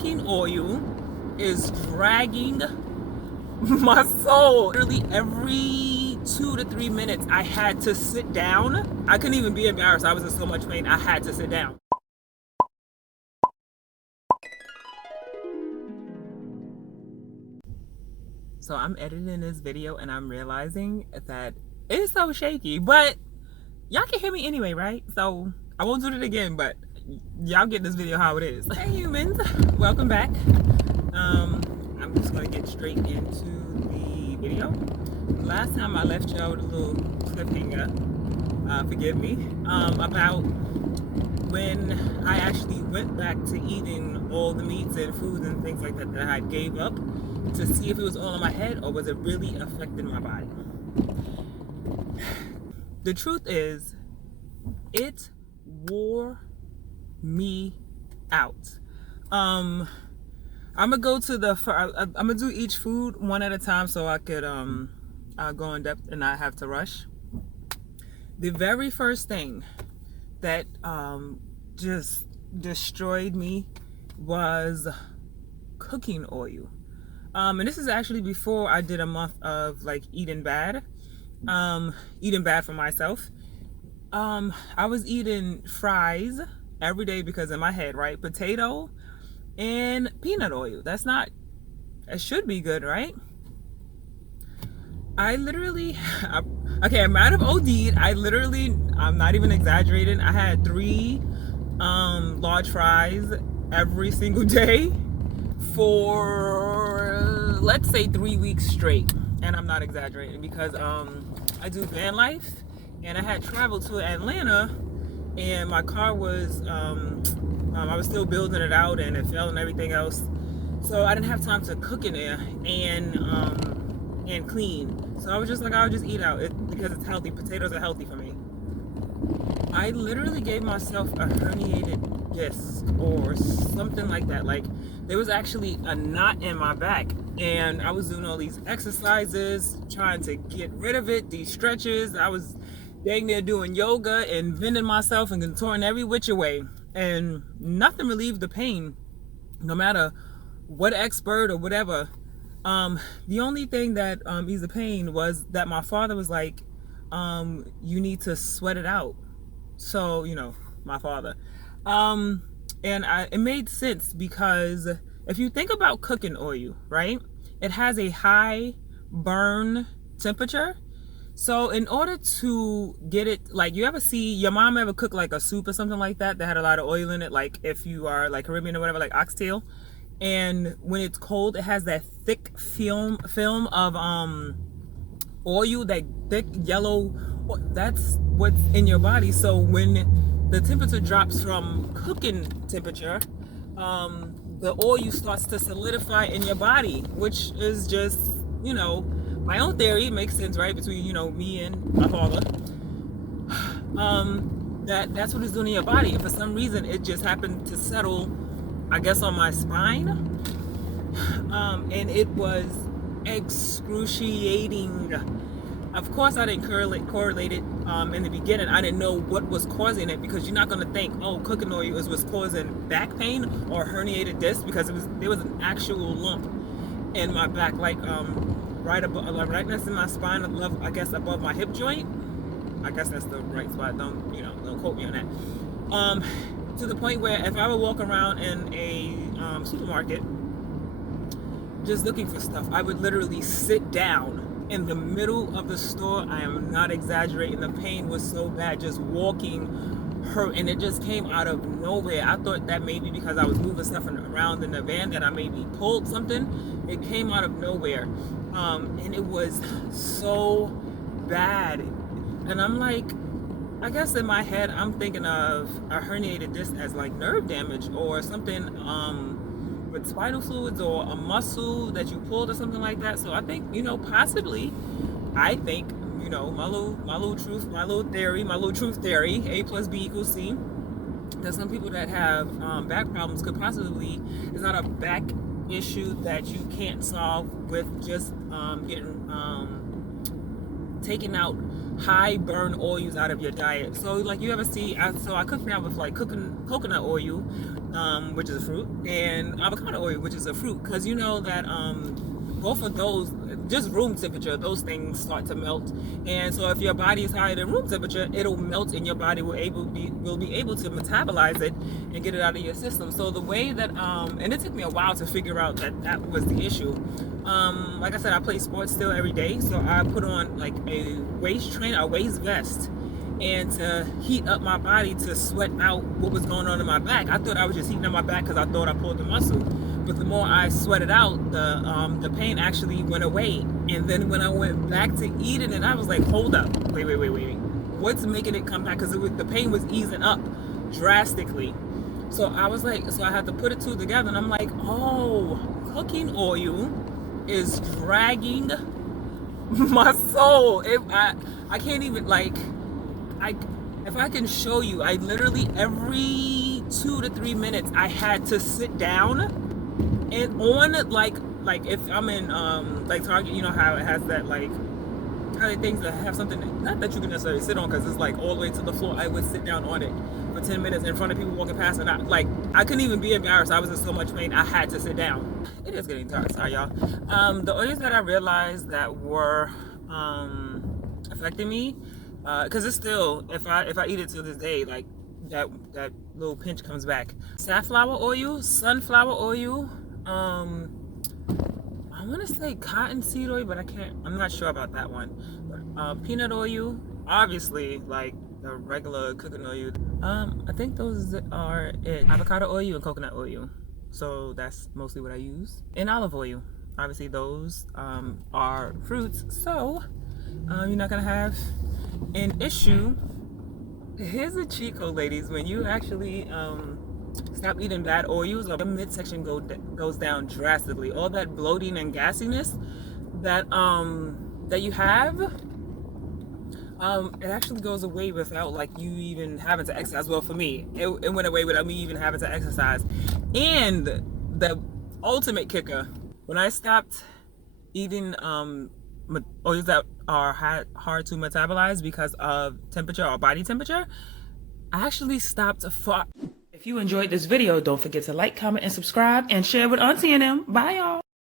cooking oil is dragging my soul. Literally every 2 to 3 minutes I had to sit down. I couldn't even be embarrassed. I was in so much pain. I had to sit down. So I'm editing this video and I'm realizing that it's so shaky, but y'all can hear me anyway, right? So I won't do it again, but y'all get this video how it is. Hey humans, welcome back. I'm just gonna get straight into the video. Last time I left y'all with a little cliffhanger, forgive me, about when I actually went back to eating all the meats and foods and things like that that I gave up, to see if it was all in my head or was it really affecting my body. The truth is, it wore me out. I'm gonna go to I'm gonna do each food one at a time so I could go in depth and not have to rush. The very first thing that just destroyed me was cooking oil. And this is actually before I did a month of like eating bad for myself. I was eating fries every day because in my head, right? Potato and peanut oil. It should be good, right? I literally, okay, I might have OD'd. I'm not even exaggerating. I had 3 large fries every single day for, let's say, 3 weeks straight. And I'm not exaggerating because I do van life and I had traveled to Atlanta and my car was, I was still building it out and it fell and everything else. So I didn't have time to cook in there and clean. So I was just like, I'll just eat out because it's healthy. Potatoes are healthy for me. I literally gave myself a herniated disc or something like that. Like there was actually a knot in my back and I was doing all these exercises, trying to get rid of it, these stretches. I was dang near doing yoga and bending myself and contouring every which way. And nothing relieved the pain, no matter what expert or whatever. The only thing that eased the pain was that my father was like, you need to sweat it out. So, my father. And it made sense because if you think about cooking oil, right? It has a high burn temperature. So in order to get it, like you ever see your mom ever cook like a soup or something like that had a lot of oil in it, like if you are like Caribbean or whatever, like oxtail, and when it's cold it has that thick film of oil, that thick yellow, that's what's in your body. So when the temperature drops from cooking temperature, the oil starts to solidify in your body, which is just, my own theory. It makes sense, right? Between, me and my father. That's what it's doing in your body. And for some reason, it just happened to settle, I guess, on my spine. And it was excruciating. Of course, I didn't correlate it in the beginning. I didn't know what was causing it because you're not going to think, oh, cooking oil is what's causing back pain or herniated disc, because there was an actual lump in my back, like right next to my spine, I guess above my hip joint. I guess that's the right spot. Don't quote me on that. To the point where if I would walk around in a supermarket just looking for stuff, I would literally sit down in the middle of the store. I am not exaggerating. The pain was so bad, just walking hurt, and it just came out of nowhere. I thought that maybe because I was moving stuff around in the van that I maybe pulled something. It came out of nowhere, and it was so bad. And I'm like, I guess in my head I'm thinking of a herniated disc as like nerve damage or something with spinal fluids or a muscle that you pulled or something like that. So I think, possibly, I think, my little truth theory, A plus B equals C, that some people that have back problems could possibly, it's not a back issue that you can't solve with just getting taking out high burn oils out of your diet. So like you ever see, so I cook now with like coconut oil, which is a fruit, and avocado oil, which is a fruit, because you know that both of those, just room temperature, those things start to melt. And so if your body is higher than room temperature, it'll melt, and your body will be able to metabolize it and get it out of your system. So the way that and it took me a while to figure out that was the issue. Like I said, I play sports still every day, so I put on like a waist vest, and to heat up my body to sweat out what was going on in my back. I thought I was just heating up my back because I thought I pulled the muscle. But the more I sweated out, the pain actually went away. And then when I went back to eating it, I was like, hold up, wait. What's making it come back? Because the pain was easing up drastically. So I was like, so I had to put it two together, and I'm like, oh, cooking oil is dragging my soul. I can't even, like, if I can show you, I literally every 2 to 3 minutes I had to sit down. And on like if I'm in like Target, you know how it has that like kind of things that have something, not that you can necessarily sit on because it's like all the way to the floor. I would sit down on it for 10 minutes in front of people walking past, and I couldn't even be embarrassed. I was in so much pain I had to sit down. It is getting dark, sorry y'all. The oils that I realized that were affecting me, because it's still, if I eat it to this day, like that little pinch comes back. Safflower oil, sunflower oil, I want to say cottonseed oil, but I'm not sure about that one. But, peanut oil, obviously, like the regular cooking oil. I think those are it. Avocado oil and coconut oil. So that's mostly what I use. And olive oil. Obviously those are fruits. So you're not gonna have an issue. Here's a cheat code, ladies. When you actually stop eating bad oils, the midsection goes down drastically. All that bloating and gassiness that you have, it actually goes away without like you even having to exercise. Well, for me, it went away without me even having to exercise. And the ultimate kicker, when I stopped eating oils that are hard to metabolize because of temperature or body temperature, I actually stopped If you enjoyed this video, don't forget to like, comment, and subscribe, and share with Auntie and them. Bye, y'all.